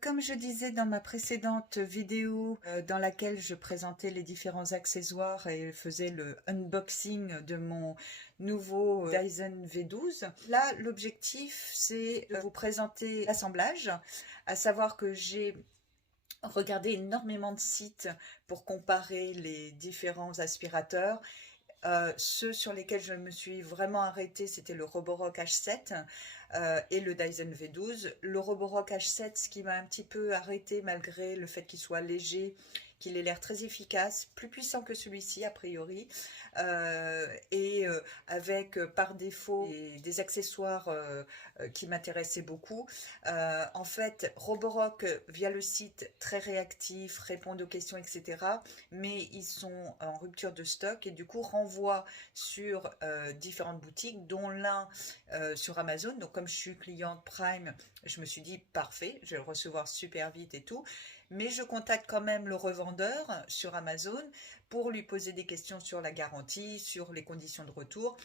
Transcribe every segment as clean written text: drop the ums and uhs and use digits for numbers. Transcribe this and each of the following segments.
Comme je disais dans ma précédente vidéo dans laquelle je présentais les différents accessoires et faisais le unboxing de mon nouveau Dyson V12, là l'objectif c'est de vous présenter l'assemblage, à savoir que j'ai regardé énormément de sites pour comparer les différents aspirateurs. Ceux sur lesquels je me suis vraiment arrêtée, c'était le Roborock H7 et le Dyson V12. Le Roborock H7, ce qui m'a un petit peu arrêté malgré le fait qu'il soit léger, qu'il ait l'air très efficace, plus puissant que celui-ci a priori, avec par défaut des accessoires qui m'intéressaient beaucoup. En fait, Roborock, via le site, très réactif, répondent aux questions, etc. Mais ils sont en rupture de stock et du coup renvoient sur différentes boutiques, dont l'un sur Amazon. Donc comme je suis cliente Prime, je me suis dit parfait, je vais le recevoir super vite et tout. Mais je contacte quand même le revendeur sur Amazon pour lui poser des questions sur la garantie, sur les conditions de retour.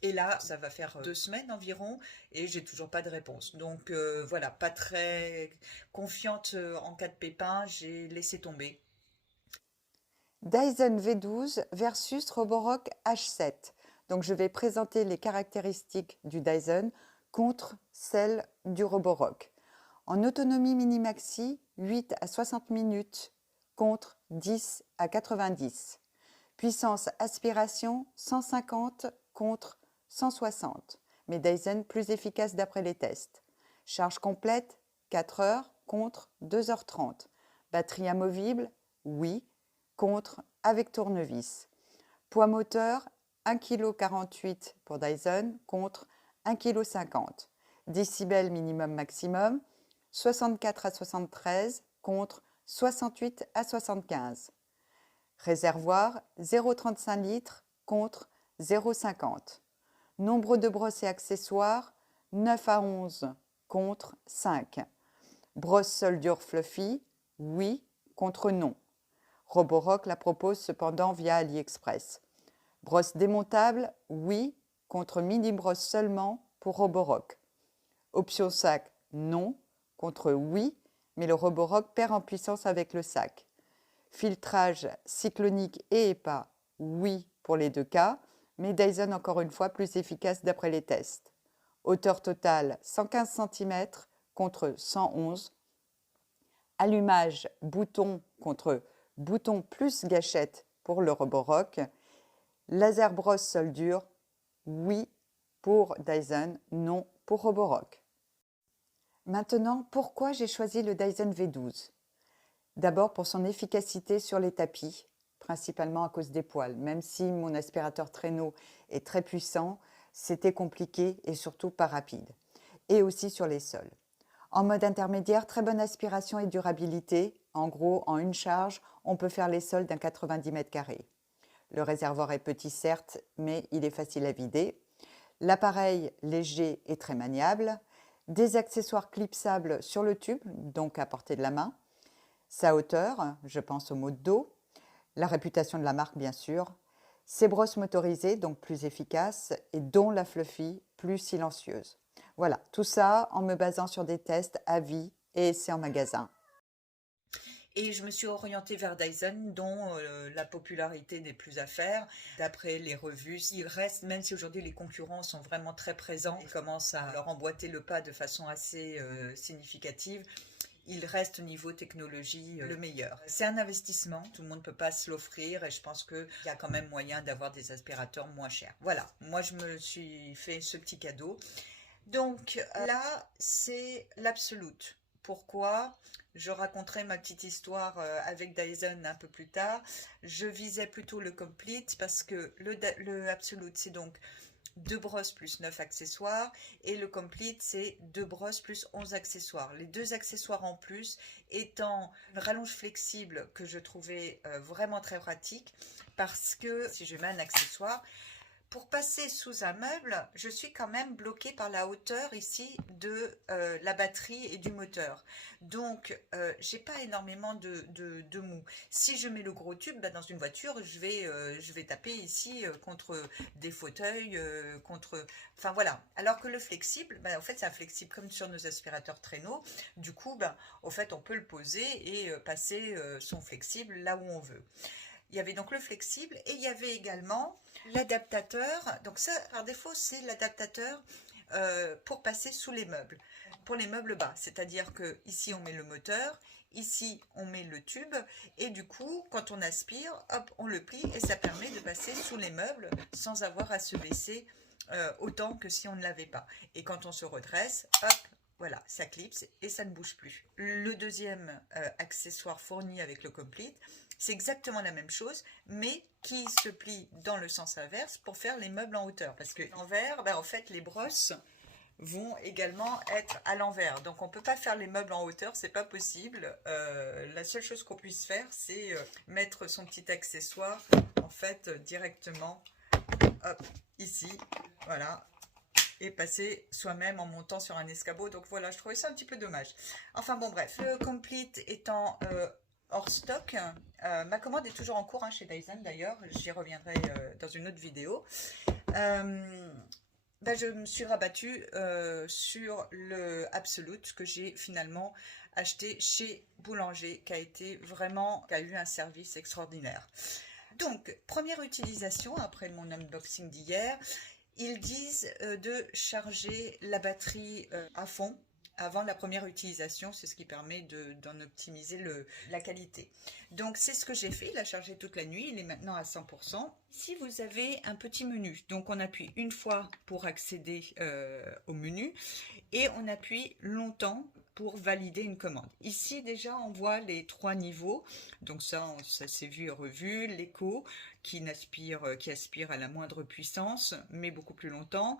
Et là, ça va faire 2 semaines environ et j'ai toujours pas de réponse. Donc voilà, pas très confiante en cas de pépin, j'ai laissé tomber. Dyson V12 versus Roborock H7. Donc je vais présenter les caractéristiques du Dyson contre celles du Roborock. En autonomie mini-maxi, 8 à 60 minutes contre 10 à 90. Puissance aspiration, 150 contre 160. Mais Dyson plus efficace d'après les tests. Charge complète, 4 heures contre 2h30. Batterie amovible, oui, contre avec tournevis. Poids moteur, 1,48 kg pour Dyson contre 1,50 kg. Décibels minimum maximum, 64 à 73 contre 68 à 75. Réservoir, 0,35 litres contre 0,50. Nombre de brosses et accessoires, 9 à 11 contre 5. Brosse soldure fluffy, oui contre non. Roborock la propose cependant via AliExpress. Brosse démontable, oui, contre mini brosse seulement pour Roborock. Option sac, non, contre oui, mais le Roborock perd en puissance avec le sac. Filtrage cyclonique et EPA, oui pour les deux cas, mais Dyson encore une fois plus efficace d'après les tests. Hauteur totale 115 cm contre 111. Allumage bouton contre bouton plus gâchette pour le Roborock. Laser brosse soldure, oui pour Dyson, non pour Roborock. Maintenant, pourquoi j'ai choisi le Dyson V12 ? D'abord pour son efficacité sur les tapis, principalement à cause des poils. Même si mon aspirateur traîneau est très puissant, c'était compliqué et surtout pas rapide. Et aussi sur les sols. En mode intermédiaire, très bonne aspiration et durabilité. En gros, en une charge, on peut faire les sols d'un 90 m². Le réservoir est petit certes, mais il est facile à vider. L'appareil léger et très maniable. Des accessoires clipsables sur le tube, donc à portée de la main. Sa hauteur, je pense au mot de dos. La réputation de la marque, bien sûr. Ses brosses motorisées, donc plus efficaces, et dont la Fluffy, plus silencieuse. Voilà, tout ça en me basant sur des tests, avis et essais en magasin. Et je me suis orientée vers Dyson, dont la popularité n'est plus à faire. D'après les revues, il reste, même si aujourd'hui les concurrents sont vraiment très présents et commencent à leur emboîter le pas de façon assez significative, il reste au niveau technologie le meilleur. C'est un investissement, tout le monde ne peut pas se l'offrir et je pense qu'il y a quand même moyen d'avoir des aspirateurs moins chers. Voilà, moi je me suis fait ce petit cadeau. Donc là, c'est l'Absolute. Pourquoi? Je raconterai ma petite histoire avec Dyson un peu plus tard. Je visais plutôt le Complete parce que le Absolute, c'est donc 2 brosses plus 9 accessoires et le Complete, c'est 2 brosses plus 11 accessoires. Les 2 accessoires en plus étant une rallonge flexible que je trouvais vraiment très pratique parce que si je mets un accessoire, pour passer sous un meuble, je suis quand même bloquée par la hauteur ici de la batterie et du moteur. Donc, j'ai pas énormément de mou. Si je mets le gros tube, bah, dans une voiture, je vais taper ici contre des fauteuils, enfin voilà. Alors que le flexible, bah, en fait, c'est un flexible comme sur nos aspirateurs traîneaux. Du coup, bah, au fait, on peut le poser et passer son flexible là où on veut. Il y avait donc le flexible et il y avait également l'adaptateur. Donc ça, par défaut, c'est l'adaptateur pour passer sous les meubles, pour les meubles bas. C'est-à-dire que ici on met le moteur, ici on met le tube et du coup, quand on aspire, hop, on le plie et ça permet de passer sous les meubles sans avoir à se baisser autant que si on ne l'avait pas. Et quand on se redresse, hop, voilà, ça clipse et ça ne bouge plus. Le deuxième accessoire fourni avec le Complete, c'est exactement la même chose, mais qui se plie dans le sens inverse pour faire les meubles en hauteur. Parce que l'envers, ben, en fait, les brosses vont également être à l'envers. Donc on ne peut pas faire les meubles en hauteur, c'est pas possible. La seule chose qu'on puisse faire, c'est mettre son petit accessoire, en fait, directement, hop, ici, voilà, et passer soi-même en montant sur un escabeau. Donc voilà, je trouvais ça un petit peu dommage. Enfin bon, bref, le Complete étant hors stock, ma commande est toujours en cours hein, chez Dyson d'ailleurs, j'y reviendrai dans une autre vidéo. Ben, je me suis rabattue sur le Absolute que j'ai finalement acheté chez Boulanger, qui a eu un service extraordinaire. Donc, première utilisation après mon unboxing d'hier, ils disent de charger la batterie à fond avant la première utilisation, c'est ce qui permet d'en optimiser la qualité. Donc c'est ce que j'ai fait, il a chargé toute la nuit, il est maintenant à 100%. Si vous avez un petit menu, donc on appuie une fois pour accéder au menu et on appuie longtemps pour valider une commande. Ici déjà on voit les 3 niveaux, donc ça s'est vu et revu, l'écho qui aspire à la moindre puissance mais beaucoup plus longtemps.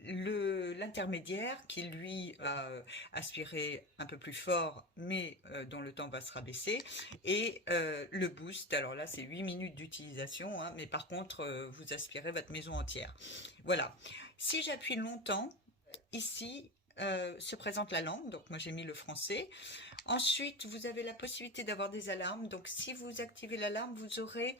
L'intermédiaire qui lui va aspirer un peu plus fort mais dont le temps va se rabaisser et le boost, alors là c'est 8 minutes d'utilisation hein, mais par contre vous aspirez votre maison entière. Voilà, si j'appuie longtemps, ici se présente la langue, donc moi j'ai mis le français. Ensuite, vous avez la possibilité d'avoir des alarmes. Donc, si vous activez l'alarme, vous aurez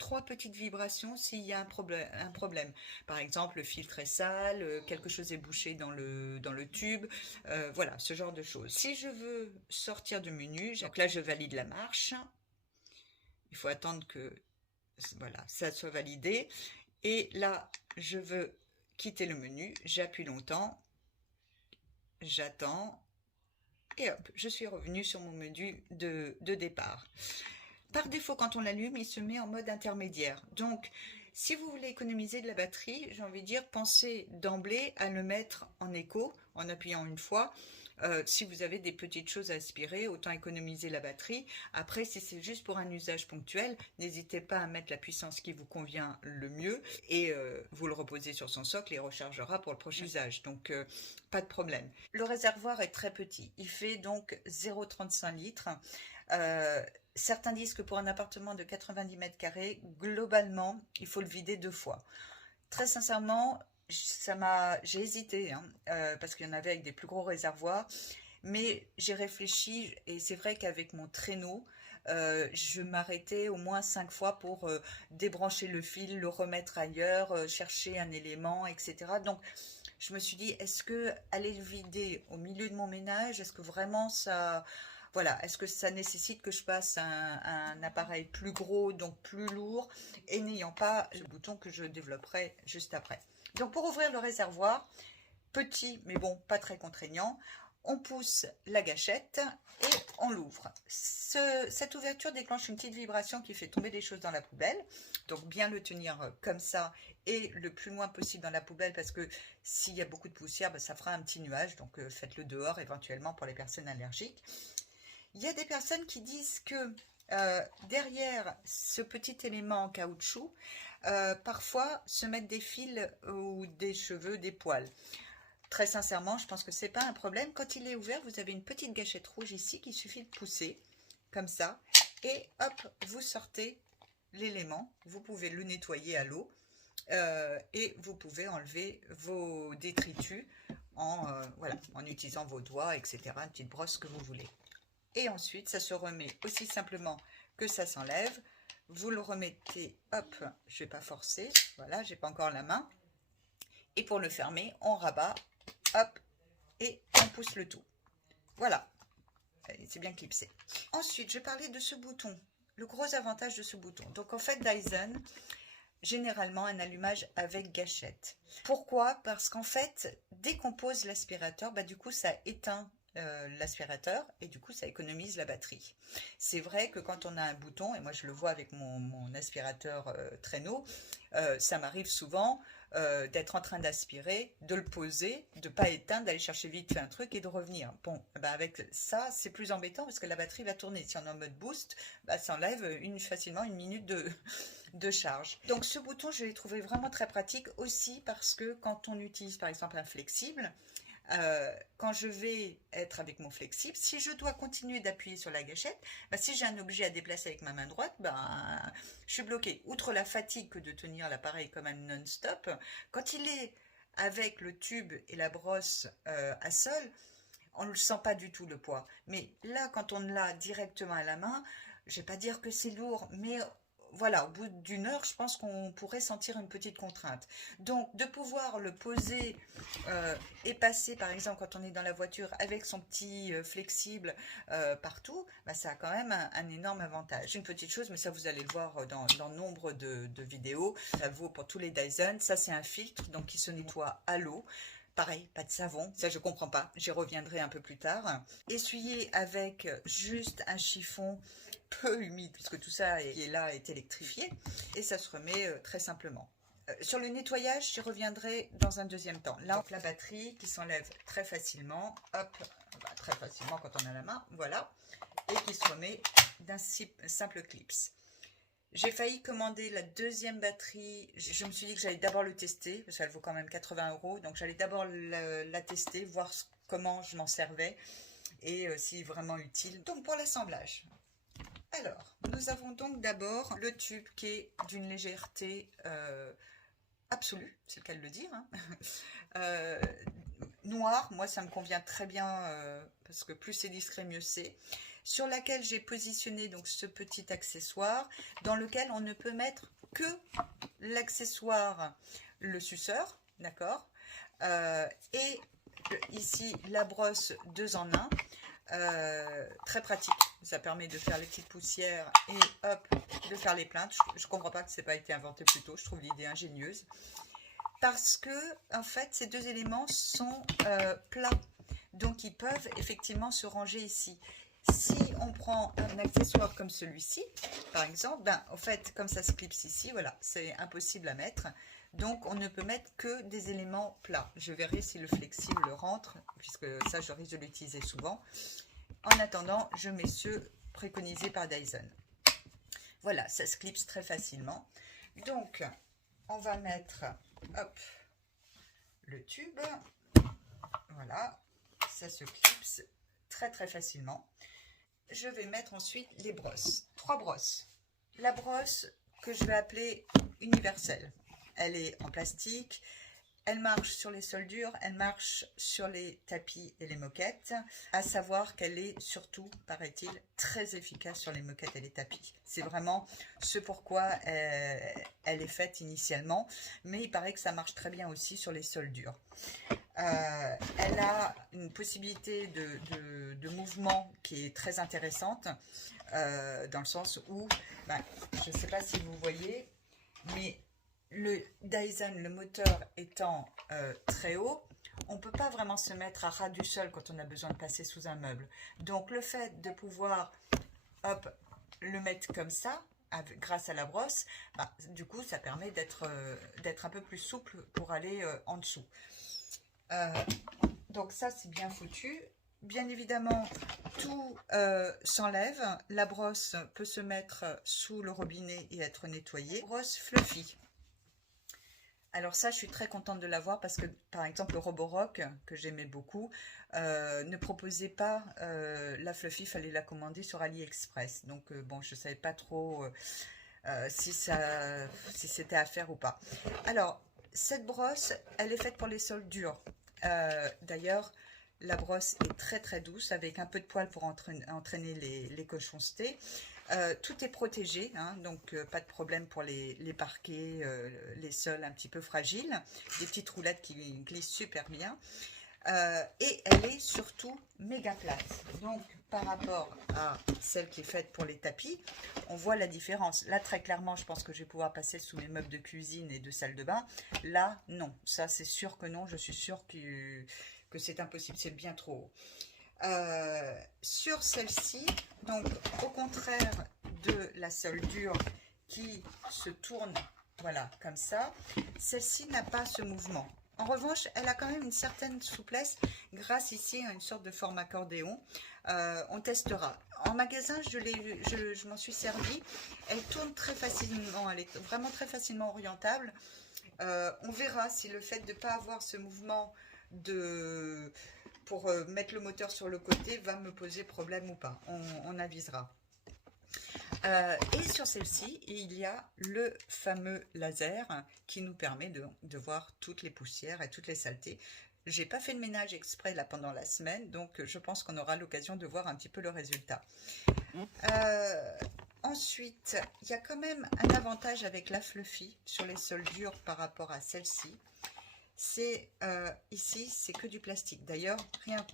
3 petites vibrations s'il y a un problème. Par exemple, le filtre est sale, quelque chose est bouché dans le tube. Voilà, ce genre de choses. Si je veux sortir du menu, donc là, je valide la marche. Il faut attendre que voilà, ça soit validé. Et là, je veux quitter le menu. J'appuie longtemps. J'attends. Et hop, je suis revenue sur mon menu de départ. Par défaut, quand on l'allume, il se met en mode intermédiaire. Donc, si vous voulez économiser de la batterie, j'ai envie de dire, pensez d'emblée à le mettre en écho, en appuyant une fois. Si vous avez des petites choses à aspirer, autant économiser la batterie. Après, si c'est juste pour un usage ponctuel, n'hésitez pas à mettre la puissance qui vous convient le mieux et vous le reposez sur son socle et rechargera pour le prochain usage. Donc, pas de problème. Le réservoir est très petit. Il fait donc 0,35 litres. Certains disent que pour un appartement de 90 mètres carrés, globalement, il faut le vider 2 fois. Très sincèrement, j'ai hésité, hein, parce qu'il y en avait avec des plus gros réservoirs, mais j'ai réfléchi et c'est vrai qu'avec mon traîneau, je m'arrêtais au moins 5 fois pour débrancher le fil, le remettre ailleurs, chercher un élément, etc. Donc, je me suis dit, est-ce que aller le vider au milieu de mon ménage, est-ce que vraiment ça... Voilà, est-ce que ça nécessite que je passe un appareil plus gros, donc plus lourd, et n'ayant pas le bouton que je développerai juste après. Donc pour ouvrir le réservoir, petit mais bon, pas très contraignant, on pousse la gâchette et on l'ouvre. Cette ouverture déclenche une petite vibration qui fait tomber des choses dans la poubelle. Donc bien le tenir comme ça et le plus loin possible dans la poubelle parce que s'il y a beaucoup de poussière, ça fera un petit nuage. Donc faites-le dehors éventuellement pour les personnes allergiques. Il y a des personnes qui disent que derrière ce petit élément en caoutchouc, parfois se mettent des fils ou des cheveux, des poils. Très sincèrement, je pense que ce n'est pas un problème. Quand il est ouvert, vous avez une petite gâchette rouge ici qu'il suffit de pousser, comme ça. Et hop, vous sortez l'élément. Vous pouvez le nettoyer à l'eau. Et vous pouvez enlever vos détritus voilà, en utilisant vos doigts, etc., une petite brosse que vous voulez. Et ensuite, ça se remet aussi simplement que ça s'enlève. Vous le remettez, hop, je ne vais pas forcer, voilà, j'ai pas encore la main. Et pour le fermer, on rabat, hop, et on pousse le tout. Voilà, c'est bien clipsé. Ensuite, je parlais de ce bouton, le gros avantage de ce bouton. Donc en fait, Dyson, généralement un allumage avec gâchette. Pourquoi? Parce qu'en fait, dès qu'on pose l'aspirateur, bah, du coup, ça éteint l'aspirateur et du coup ça économise la batterie. C'est vrai que quand on a un bouton, et moi je le vois avec mon aspirateur traîneau, ça m'arrive souvent d'être en train d'aspirer, de le poser, de ne pas éteindre, d'aller chercher vite fait un truc et de revenir. Bon, bah avec ça c'est plus embêtant parce que la batterie va tourner. Si on est en mode boost, bah, ça enlève facilement une minute de charge. Donc ce bouton je l'ai trouvé vraiment très pratique aussi parce que quand on utilise par exemple un flexible, quand je vais être avec mon flexible, si je dois continuer d'appuyer sur la gâchette, bah, si j'ai un objet à déplacer avec ma main droite, bah, je suis bloquée. Outre la fatigue que de tenir l'appareil comme un non-stop, quand il est avec le tube et la brosse à sol, on ne le sent pas du tout le poids. Mais là, quand on l'a directement à la main, je ne vais pas dire que c'est lourd, mais voilà, au bout d'une heure, je pense qu'on pourrait sentir une petite contrainte. Donc, de pouvoir le poser et passer, par exemple, quand on est dans la voiture avec son petit flexible partout, bah, ça a quand même un énorme avantage. Une petite chose, mais ça vous allez le voir dans nombre de vidéos, ça vaut pour tous les Dyson. Ça, c'est un filtre donc qui se nettoie à l'eau. Pareil, pas de savon, ça je comprends pas, j'y reviendrai un peu plus tard. Essuyer avec juste un chiffon peu humide, puisque tout ça qui est là est électrifié, et ça se remet très simplement. Sur le nettoyage, j'y reviendrai dans un deuxième temps. Là, donc, la batterie qui s'enlève très facilement, hop, bah, très facilement quand on a la main, voilà, et qui se remet d'un simple clips. J'ai failli commander la deuxième batterie. Je me suis dit que j'allais d'abord le tester, parce qu'elle vaut quand même 80 €. Donc j'allais d'abord la tester, voir comment je m'en servais et si vraiment utile. Donc pour l'assemblage. Alors, nous avons donc d'abord le tube qui est d'une légèreté absolue, c'est le cas de le dire. Hein. Noir, moi ça me convient très bien parce que plus c'est discret, mieux c'est. Sur laquelle j'ai positionné donc ce petit accessoire dans lequel on ne peut mettre que l'accessoire, le suceur, d'accord, et ici la brosse 2 en 1, très pratique, ça permet de faire les petites poussières et hop, de faire les plaintes. Je comprends pas que ça n'ait pas été inventé plus tôt, je trouve l'idée ingénieuse. Parce que en fait ces deux éléments sont plats, donc ils peuvent effectivement se ranger ici. Si on prend un accessoire comme celui-ci, par exemple, ben, en fait, comme ça se clipse ici, voilà, c'est impossible à mettre. Donc, on ne peut mettre que des éléments plats. Je verrai si le flexible rentre, puisque ça, je risque de l'utiliser souvent. En attendant, je mets ceux préconisés par Dyson. Voilà, ça se clipse très facilement. Donc, on va mettre, hop, le tube. Voilà, ça se clipse très facilement. Je vais mettre ensuite les brosses. 3 brosses. La brosse que je vais appeler universelle. Elle est en plastique. Elle marche sur les sols durs, elle marche sur les tapis et les moquettes, à savoir qu'elle est surtout, paraît-il, très efficace sur les moquettes et les tapis. C'est vraiment ce pourquoi elle est faite initialement, mais il paraît que ça marche très bien aussi sur les sols durs. Elle a une possibilité de mouvement qui est très intéressante, dans le sens où, je ne sais pas si vous voyez, mais le Dyson, le moteur étant très haut, on ne peut pas vraiment se mettre à ras du sol quand on a besoin de passer sous un meuble. Donc le fait de pouvoir hop, le mettre comme ça, grâce à la brosse, du coup ça permet d'être un peu plus souple pour aller en dessous. Donc ça c'est bien foutu. Bien évidemment, tout s'enlève. La brosse peut se mettre sous le robinet et être nettoyée. Brosse fluffy. Alors ça, je suis très contente de l'avoir parce que, par exemple, le Roborock, que j'aimais beaucoup, ne proposait pas la Fluffy, il fallait la commander sur AliExpress. Donc, bon, je ne savais pas trop si c'était à faire ou pas. Alors, cette brosse, elle est faite pour les sols durs. D'ailleurs, la brosse est très très douce avec un peu de poil pour entraîner les cochoncetés. Tout est protégé, hein, donc pas de problème pour les parquets, les sols un petit peu fragiles. Des petites roulettes qui glissent super bien. Et elle est surtout méga plate. Donc par rapport à celle qui est faite pour les tapis, on voit la différence. Là très clairement je pense que je vais pouvoir passer sous mes meubles de cuisine et de salle de bain. Là non, ça c'est sûr que non, je suis sûre que c'est impossible, c'est bien trop haut. Sur celle-ci, donc au contraire de la sole dure qui se tourne, voilà, comme ça, celle-ci n'a pas ce mouvement. En revanche, elle a quand même une certaine souplesse grâce ici à une sorte de forme accordéon. On testera. En magasin, je m'en suis servi. Elle tourne très facilement, elle est vraiment très facilement orientable. On verra si le fait de ne pas avoir ce mouvement pour mettre le moteur sur le côté va me poser problème ou pas. On avisera. Et sur celle-ci, il y a le fameux laser qui nous permet de voir toutes les poussières et toutes les saletés. J'ai pas fait le ménage exprès là pendant la semaine, donc je pense qu'on aura l'occasion de voir un petit peu le résultat. Ensuite, il y a quand même un avantage avec la Fluffy sur les sols durs par rapport à celle-ci. C'est ici, c'est que du plastique. D'ailleurs, rien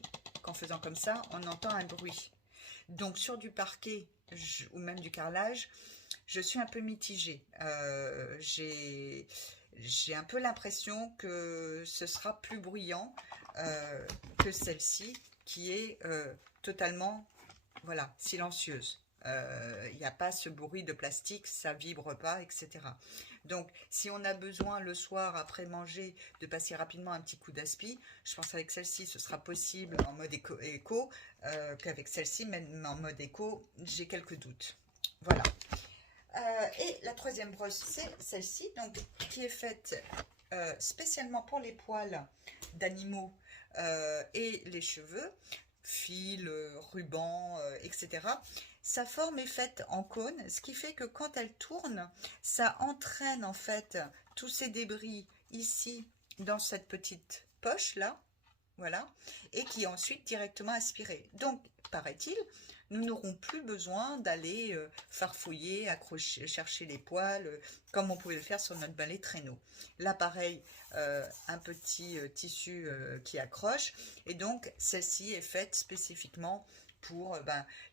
qu'en faisant comme ça, on entend un bruit. Donc sur du parquet ou même du carrelage, je suis un peu mitigée. J'ai un peu l'impression que ce sera plus bruyant que celle-ci qui est totalement, voilà, silencieuse. Il n'y a pas ce bruit de plastique, ça vibre pas, etc. Donc, si on a besoin le soir après manger de passer rapidement un petit coup d'aspi, je pense qu'avec celle-ci ce sera possible en mode éco qu'avec celle-ci, même en mode éco, j'ai quelques doutes. Voilà. Et la troisième brosse, c'est celle-ci, donc qui est faite spécialement pour les poils d'animaux et les cheveux, fils, rubans, etc. Sa forme est faite en cône, ce qui fait que quand elle tourne, ça entraîne en fait tous ces débris ici dans cette petite poche là, voilà, et qui est ensuite directement aspiré. Donc, paraît-il, nous n'aurons plus besoin d'aller farfouiller, accrocher, chercher les poils, comme on pouvait le faire sur notre balai traîneau. Là, pareil, un petit tissu qui accroche, et donc celle-ci est faite spécifiquement pour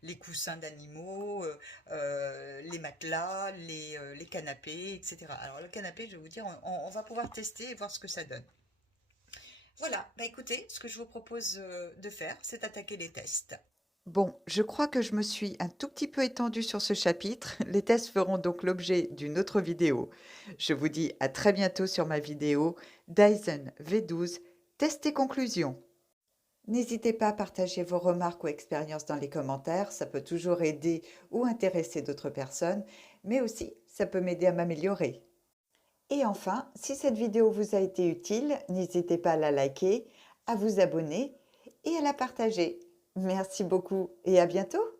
les coussins d'animaux, les matelas, les canapés, etc. Alors le canapé, je vais vous dire, on va pouvoir tester et voir ce que ça donne. Voilà, écoutez, ce que je vous propose de faire, c'est attaquer les tests. Bon, je crois que je me suis un tout petit peu étendue sur ce chapitre. Les tests feront donc l'objet d'une autre vidéo. Je vous dis à très bientôt sur ma vidéo Dyson V12 Test et conclusion. N'hésitez pas à partager vos remarques ou expériences dans les commentaires, ça peut toujours aider ou intéresser d'autres personnes, mais aussi ça peut m'aider à m'améliorer. Et enfin, si cette vidéo vous a été utile, n'hésitez pas à la liker, à vous abonner et à la partager. Merci beaucoup et à bientôt!